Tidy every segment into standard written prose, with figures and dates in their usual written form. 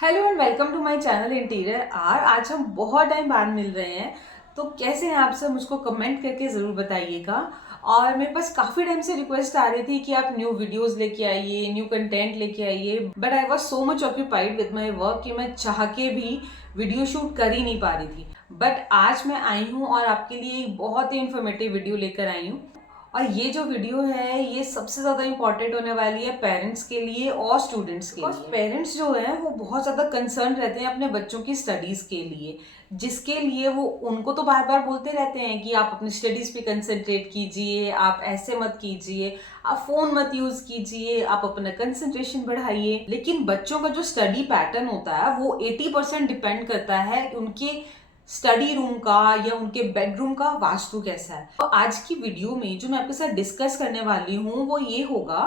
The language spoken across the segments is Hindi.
Hello and welcome to my channel interior art. आज हम बहुत टाइम बाद मिल रहे हैं, तो कैसे हैं आप सब मुझको कमेंट करके ज़रूर बताइएगा। और मेरे पास काफ़ी टाइम से रिक्वेस्ट आ रही थी कि आप न्यू वीडियोस लेके आइए, न्यू कंटेंट लेके आइए, but I was so much occupied with my work कि मैं चाह के भी वीडियो शूट कर ही नहीं पा रही थी। बट आज मैं आई हूँ और आपके लिए एक बहुत ही इन्फॉर्मेटिव वीडियो लेकर आई हूँ। और ये जो वीडियो है ये सबसे ज़्यादा इम्पॉर्टेंट होने वाली है पेरेंट्स के लिए और स्टूडेंट्स के लिए। पेरेंट्स जो हैं वो बहुत ज़्यादा कंसर्न रहते हैं अपने बच्चों की स्टडीज़ के लिए, जिसके लिए वो उनको तो बार बार बोलते रहते हैं कि आप अपनी स्टडीज़ पे कंसंट्रेट कीजिए, आप ऐसे मत कीजिए, आप फ़ोन मत यूज़ कीजिए, आप अपना कंसंट्रेशन बढ़ाइए। लेकिन बच्चों का जो स्टडी पैटर्न होता है वो 80% डिपेंड करता है उनके स्टडी रूम का या उनके बेडरूम का वास्तु कैसा है। तो आज की वीडियो में जो मैं आपके साथ डिस्कस करने वाली हूँ वो ये होगा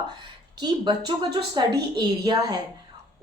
कि बच्चों का जो स्टडी एरिया है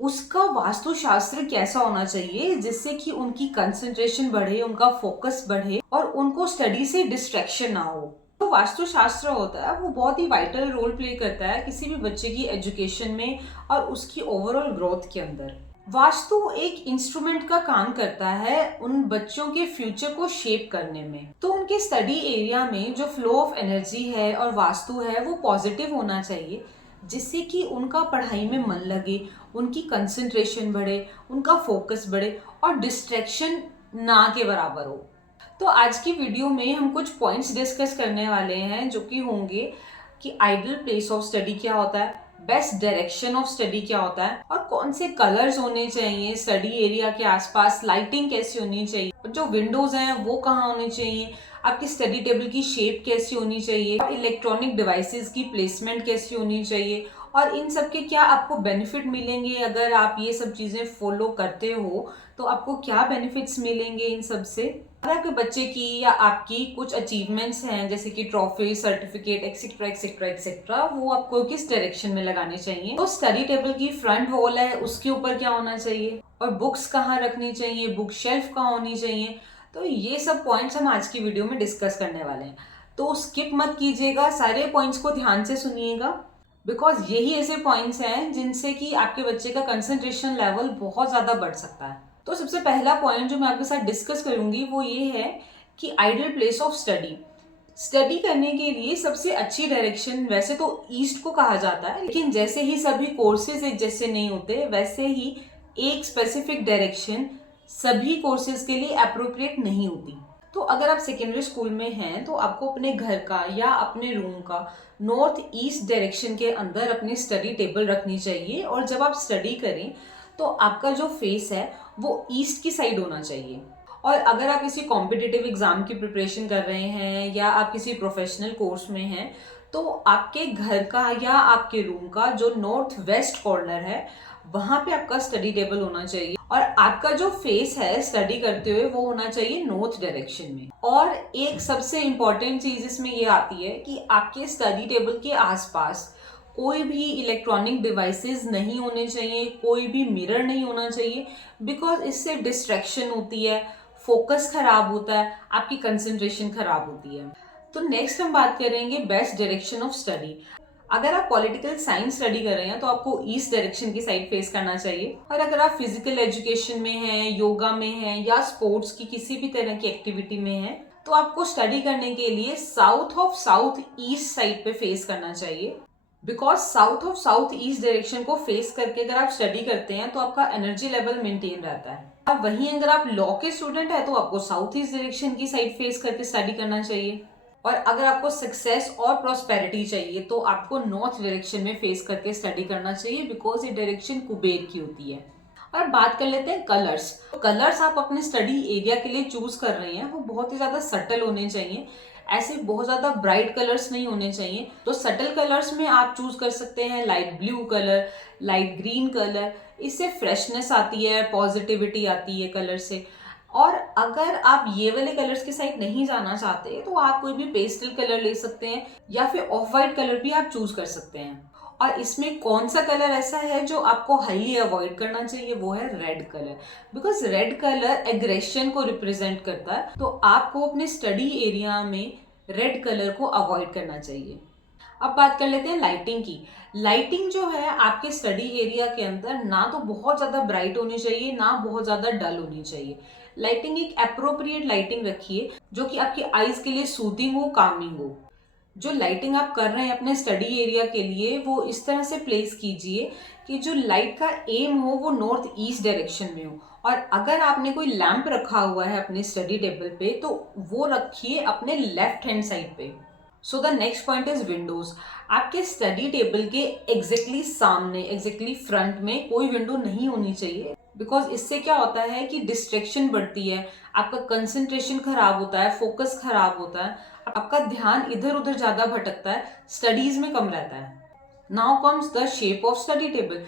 उसका वास्तुशास्त्र कैसा होना चाहिए, जिससे कि उनकी कंसंट्रेशन बढ़े, उनका फोकस बढ़े और उनको स्टडी से डिस्ट्रैक्शन ना हो। तो वास्तुशास्त्र होता है वो बहुत ही वाइटल रोल प्ले करता है किसी भी बच्चे की एजुकेशन में और उसकी ओवरऑल ग्रोथ के अंदर। वास्तु एक इंस्ट्रूमेंट का काम करता है उन बच्चों के फ्यूचर को शेप करने में। तो उनके स्टडी एरिया में जो फ्लो ऑफ एनर्जी है और वास्तु है वो पॉजिटिव होना चाहिए, जिससे कि उनका पढ़ाई में मन लगे, उनकी कंसंट्रेशन बढ़े, उनका फोकस बढ़े और डिस्ट्रैक्शन ना के बराबर हो। तो आज की वीडियो में हम कुछ पॉइंट्स डिस्कस करने वाले हैं जो कि होंगे कि आइडियल प्लेस ऑफ स्टडी क्या होता है, बेस्ट डायरेक्शन ऑफ स्टडी क्या होता है और कौन से कलर्स होने चाहिए स्टडी एरिया के आसपास, लाइटिंग कैसी होनी चाहिए, जो विंडोज हैं वो कहाँ होनी चाहिए, आपकी स्टडी टेबल की शेप कैसी होनी चाहिए, इलेक्ट्रॉनिक डिवाइसेस की प्लेसमेंट कैसी होनी चाहिए और इन सब के क्या आपको बेनिफिट मिलेंगे अगर आप ये सब चीजें फॉलो करते हो। तो आपको क्या बेनिफिट्स मिलेंगे इन सब से। अगर आपके बच्चे की या आपकी कुछ अचीवमेंट्स हैं जैसे कि trophy, certificate etcetera etcetera etcetera, वो आपको किस डायरेक्शन में लगाने चाहिए। तो स्टडी टेबल की फ्रंट वॉल है उसके ऊपर क्या होना चाहिए और बुक्स कहाँ रखनी चाहिए, बुक शेल्फ कहाँ होनी चाहिए। तो ये सब पॉइंट्स हम आज की वीडियो में डिस्कस करने वाले हैं, तो स्किप मत कीजिएगा, सारे पॉइंट्स को ध्यान से सुनिएगा, बिकॉज यही ऐसे पॉइंट्स हैं जिनसे कि आपके बच्चे का कंसंट्रेशन लेवल बहुत ज़्यादा बढ़ सकता है। तो सबसे पहला पॉइंट जो मैं आपके साथ डिस्कस करूंगी वो ये है कि ideal place of study. Study करने के लिए सबसे अच्छी डायरेक्शन वैसे तो ईस्ट को कहा जाता है, लेकिन जैसे ही सभी कोर्सेज एक जैसे नहीं होते वैसे ही एक स्पेसिफिक डायरेक्शन सभी कोर्सेज के लिए अप्रोप्रिएट नहीं होती। तो अगर आप सेकेंडरी स्कूल में हैं तो आपको अपने घर का या अपने रूम का नॉर्थ ईस्ट डायरेक्शन के अंदर अपनी स्टडी टेबल रखनी चाहिए और जब आप स्टडी करें तो आपका जो फेस है वो ईस्ट की साइड होना चाहिए। और अगर आप किसी कॉम्पिटिटिव एग्जाम की प्रिपरेशन कर रहे हैं या आप किसी प्रोफेशनल कोर्स में हैं तो आपके घर का या आपके रूम का जो नॉर्थ वेस्ट कॉर्नर है वहां पे आपका स्टडी टेबल होना चाहिए और आपका जो फेस है स्टडी करते हुए वो होना चाहिए नॉर्थ डायरेक्शन में। और एक सबसे इंपॉर्टेंट चीज इसमें ये आती है कि आपके स्टडी टेबल के आसपास कोई भी इलेक्ट्रॉनिक डिवाइसेस नहीं होने चाहिए, कोई भी मिरर नहीं होना चाहिए, बिकॉज इससे डिस्ट्रैक्शन होती है, फोकस खराब होता है, आपकी कंसंट्रेशन खराब होती है। तो नेक्स्ट हम बात करेंगे बेस्ट डायरेक्शन ऑफ स्टडी। अगर आप पॉलिटिकल साइंस स्टडी कर रहे हैं तो आपको ईस्ट डायरेक्शन की साइड फेस करना चाहिए, और अगर आप फिजिकल एजुकेशन में हैं, योगा में हैं या स्पोर्ट्स की किसी भी तरह की एक्टिविटी में हैं तो आपको स्टडी करने के लिए south of south east side पे फेस करना चाहिए। Because south of south east direction को फेस करके अगर आप स्टडी करते हैं तो आपका एनर्जी लेवल मेंटेन रहता है। अब वहीं अगर आप लॉ के स्टूडेंट है तो आपको साउथ ईस्ट डायरेक्शन की साइड फेस करके स्टडी करना चाहिए। और अगर आपको सक्सेस और प्रॉस्पेरिटी चाहिए तो आपको नॉर्थ डायरेक्शन में फेस करके स्टडी करना चाहिए, बिकॉज ये डायरेक्शन कुबेर की होती है। और बात कर लेते हैं कलर्स। कलर्स आप अपने स्टडी एरिया के लिए चूज कर रहे हैं वो बहुत ही ज्यादा सटल होने चाहिए, ऐसे बहुत ज्यादा ब्राइट कलर्स नहीं होने चाहिए। तो सटल कलर्स में आप चूज कर सकते हैं light blue colour, light green colour, इससे फ्रेशनेस आती है, पॉजिटिविटी आती है कलर से। और अगर आप ये वाले कलर्स की साइड नहीं जाना चाहते तो आप कोई भी पेस्टल कलर ले सकते हैं या फिर ऑफ वाइट कलर भी आप चूज कर सकते हैं। और इसमें कौन सा कलर ऐसा है जो आपको हाईली अवॉइड करना चाहिए, वो है red colour, because red colour aggression को रिप्रेजेंट करता है। तो आपको अपने स्टडी एरिया में रेड कलर को अवॉइड करना चाहिए। अब बात कर लेते हैं लाइटिंग की। लाइटिंग जो है आपके स्टडी एरिया के अंदर ना तो बहुत ज़्यादा ब्राइट होनी चाहिए, ना बहुत ज़्यादा डल होनी चाहिए। लाइटिंग एक अप्रोप्रिएट लाइटिंग रखिए जो कि आपकी आईज के लिए सूदिंग हो, कामिंग हो। जो लाइटिंग आप कर रहे हैं अपने स्टडी एरिया के लिए वो इस तरह से प्लेस कीजिए कि जो लाइट का एम हो वो नॉर्थ ईस्ट डायरेक्शन में हो। और अगर आपने कोई लैंप रखा हुआ है अपने स्टडी टेबल पे तो वो रखिए अपने लेफ्ट हैंड साइड पे। So the next point is Windows. आपके स्टडी टेबल के एग्जैक्टली सामने, एग्जैक्टली फ्रंट में कोई विंडो नहीं होनी चाहिए, बिकॉज इससे क्या होता है कि डिस्ट्रैक्शन बढ़ती है, आपका कंसंट्रेशन खराब होता है, फोकस खराब होता है, आपका ध्यान इधर उधर ज्यादा भटकता है, स्टडीज में कम रहता है। Now comes the shape of study table.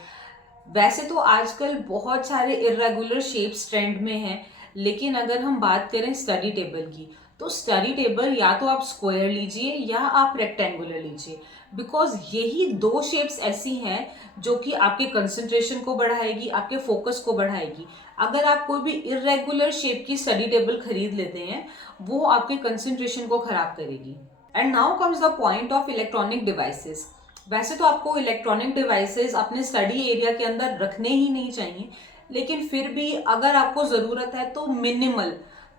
वैसे तो आजकल बहुत सारे इरेगुलर शेप्स ट्रेंड में हैं, लेकिन अगर हम बात करें स्टडी टेबल की तो स्टडी टेबल या तो आप स्क्वायर लीजिए या आप रेक्टेंगुलर लीजिए, बिकॉज यही दो शेप्स ऐसी हैं जो कि आपके कंसंट्रेशन को बढ़ाएगी, आपके फोकस को बढ़ाएगी। अगर आप कोई भी इरेगुलर शेप की स्टडी टेबल खरीद लेते हैं वो आपके कंसंट्रेशन को खराब करेगी। And now comes the point of electronic devices. वैसे तो आपको इलेक्ट्रॉनिक डिवाइसेस अपने स्टडी एरिया के अंदर रखने ही नहीं चाहिए, लेकिन फिर भी अगर आपको ज़रूरत है तो मिनिमल,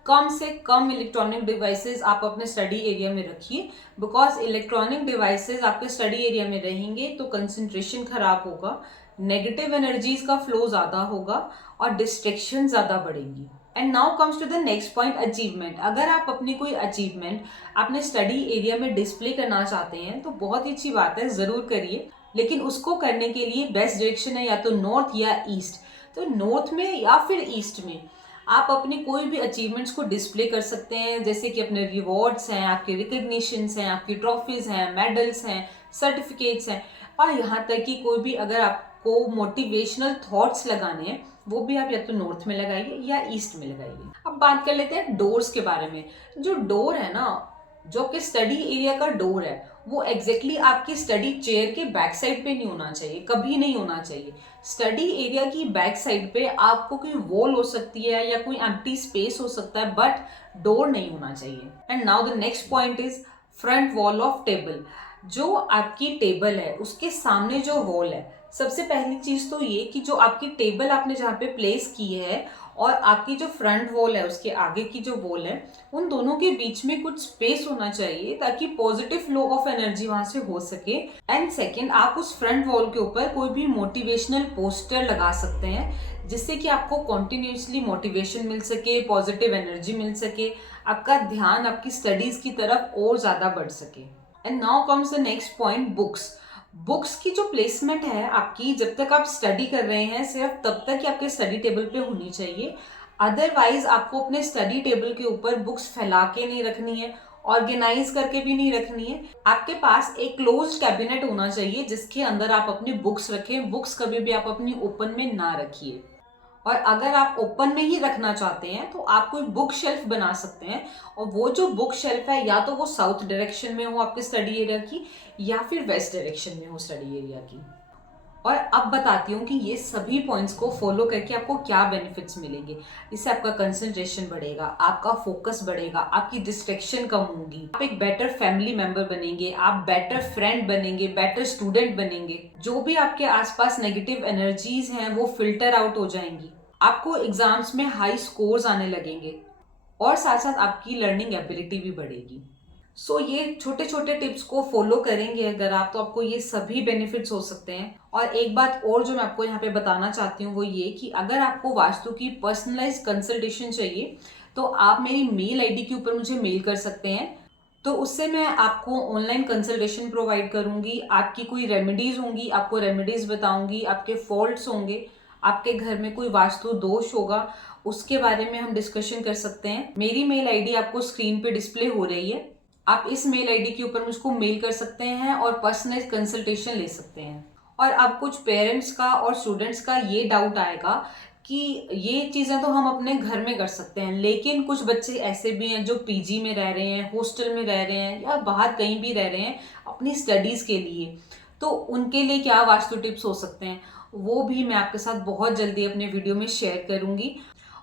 कम से कम इलेक्ट्रॉनिक डिवाइसेस आप अपने स्टडी एरिया में रखिए, बिकॉज इलेक्ट्रॉनिक डिवाइसेस आपके स्टडी एरिया में रहेंगे तो कंसंट्रेशन खराब होगा, नेगेटिव एनर्जीज का फ्लो ज़्यादा होगा और डिस्ट्रैक्शन ज़्यादा बढ़ेगी। And now comes to the next point, achievement. अगर आप अपनी कोई अचीवमेंट अपने स्टडी एरिया में डिस्प्ले करना चाहते हैं तो बहुत ही अच्छी बात है, ज़रूर करिए, लेकिन उसको करने के लिए बेस्ट डायरेक्शन है या तो नॉर्थ या ईस्ट। तो नॉर्थ में या फिर ईस्ट में आप अपनी कोई भी अचीवमेंट्स को डिस्प्ले कर सकते हैं, जैसे कि अपने रिवॉर्ड्स हैं, आपके रिकग्निशंस हैं, आपकी ट्रॉफीज हैं, मेडल्स हैं, सर्टिफिकेट्स हैं, और यहाँ तक कि कोई भी अगर आपको मोटिवेशनल थॉट्स लगाने हैं वो भी आप या तो नॉर्थ में लगाइए या ईस्ट में लगाइए। अब बात कर लेते हैं डोर्स के बारे में। जो डोर है ना, जो कि स्टडी एरिया का डोर है, वो एग्जैक्टली आपकी स्टडी चेयर के बैक साइड पे नहीं होना चाहिए, कभी नहीं होना चाहिए। स्टडी एरिया की बैक साइड पे आपको कोई वॉल हो सकती है या कोई एम्प्टी स्पेस हो सकता है, बट डोर नहीं होना चाहिए। And now the next point is front wall of table. जो आपकी टेबल है उसके सामने जो वॉल है, सबसे पहली चीज तो ये कि जो आपकी टेबल आपने जहाँ पे प्लेस की है और आपकी जो फ्रंट वॉल है उसके आगे की जो वॉल है, उन दोनों के बीच में कुछ स्पेस होना चाहिए ताकि पॉजिटिव फ्लो ऑफ एनर्जी वहां से हो सके। एंड सेकेंड, आप उस फ्रंट वॉल के ऊपर कोई भी मोटिवेशनल पोस्टर लगा सकते हैं जिससे कि आपको कॉन्टिन्यूसली मोटिवेशन मिल सके, पॉजिटिव एनर्जी मिल सके, आपका ध्यान आपकी स्टडीज की तरफ और ज्यादा बढ़ सके। And now comes the next point, books. Books की जो प्लेसमेंट है आपकी, जब तक आप स्टडी कर रहे हैं सिर्फ तब तक ही आपके स्टडी टेबल पे होनी चाहिए। अदरवाइज आपको अपने स्टडी टेबल के ऊपर बुक्स फैला के नहीं रखनी है, ऑर्गेनाइज करके भी नहीं रखनी है। आपके पास एक क्लोज्ड कैबिनेट होना चाहिए जिसके अंदर आप अपनी बुक्स रखें। बुक्स कभी भी आप अपनी ओपन में ना रखिए। और अगर आप ओपन में ही रखना चाहते हैं तो आप कोई बुक शेल्फ बना सकते हैं, और वो जो बुक शेल्फ है या तो वो साउथ डायरेक्शन में हो आपके स्टडी एरिया की या फिर वेस्ट डायरेक्शन में हो स्टडी एरिया की। और अब बताती हूँ कि ये सभी पॉइंट्स को फॉलो करके आपको क्या बेनिफिट्स मिलेंगे। इससे आपका कंसंट्रेशन बढ़ेगा, आपका फोकस बढ़ेगा, आपकी डिस्ट्रैक्शन कम होगी, आप एक बेटर फैमिली मेंबर बनेंगे, आप बेटर फ्रेंड बनेंगे, बेटर स्टूडेंट बनेंगे। जो भी आपके आसपास नेगेटिव एनर्जीज हैं वो फिल्टर आउट हो जाएंगी, आपको एग्जाम्स में हाई स्कोर्स आने लगेंगे, और साथ साथ आपकी लर्निंग एबिलिटी भी बढ़ेगी। सो ये छोटे छोटे टिप्स को फॉलो करेंगे अगर आप, तो आपको ये सभी बेनिफिट्स हो सकते हैं। और एक बात और जो मैं आपको यहाँ पे बताना चाहती हूँ वो ये कि अगर आपको वास्तु की पर्सनलाइज कंसल्टेशन चाहिए तो आप मेरी मेल आईडी के ऊपर मुझे मेल कर सकते हैं। तो उससे मैं आपको ऑनलाइन कंसल्टेशन प्रोवाइड करूंगी। आपकी कोई रेमेडीज होंगी, आपको रेमेडीज बताऊंगी, आपके फॉल्ट्स होंगे, आपके घर में कोई वास्तु दोष होगा, उसके बारे में हम डिस्कशन कर सकते हैं। मेरी मेल आईडी आपको स्क्रीन पे डिस्प्ले हो रही है, आप इस मेल आईडी के ऊपर मुझको मेल कर सकते हैं और पर्सनलाइज कंसल्टेशन ले सकते हैं। और अब कुछ पेरेंट्स का और स्टूडेंट्स का ये डाउट आएगा कि ये चीज़ें तो हम अपने घर में कर सकते हैं, लेकिन कुछ बच्चे ऐसे भी हैं जो पीजी में रह रहे हैं, हॉस्टल में रह रहे हैं या बाहर कहीं भी रह रहे हैं अपनी स्टडीज़ के लिए, तो उनके लिए क्या वास्तु टिप्स हो सकते हैं वो भी मैं आपके साथ बहुत जल्दी अपने वीडियो में शेयर करूंगी।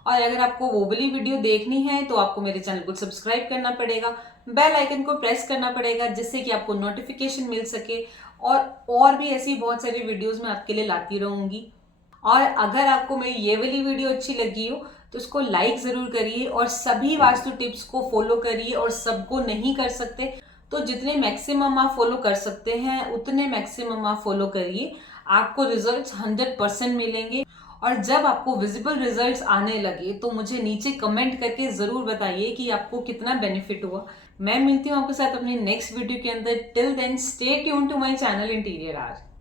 और अगर आपको वो वाली वीडियो देखनी है तो आपको मेरे चैनल को सब्सक्राइब करना पड़ेगा, बेल आइकन को प्रेस करना पड़ेगा, जिससे कि आपको नोटिफिकेशन मिल सके और भी ऐसी बहुत सारी वीडियोस मैं आपके लिए लाती रहूंगी। और अगर आपको मेरी ये वाली वीडियो अच्छी लगी हो तो इसको लाइक ज़रूर करिए और सभी वास्तु टिप्स को फॉलो करिए। और सबको नहीं कर सकते तो जितने मैक्सिमम आप फॉलो कर सकते हैं उतने मैक्सिमम आप फॉलो करिए, आपको रिजल्ट्स 100% मिलेंगे। और जब आपको विजिबल रिजल्ट्स आने लगे तो मुझे नीचे कमेंट करके ज़रूर बताइए कि आपको कितना बेनिफिट हुआ। मैं मिलती हूँ आपके साथ अपनी नेक्स्ट वीडियो के अंदर। Till then stay tuned to my channel interior art.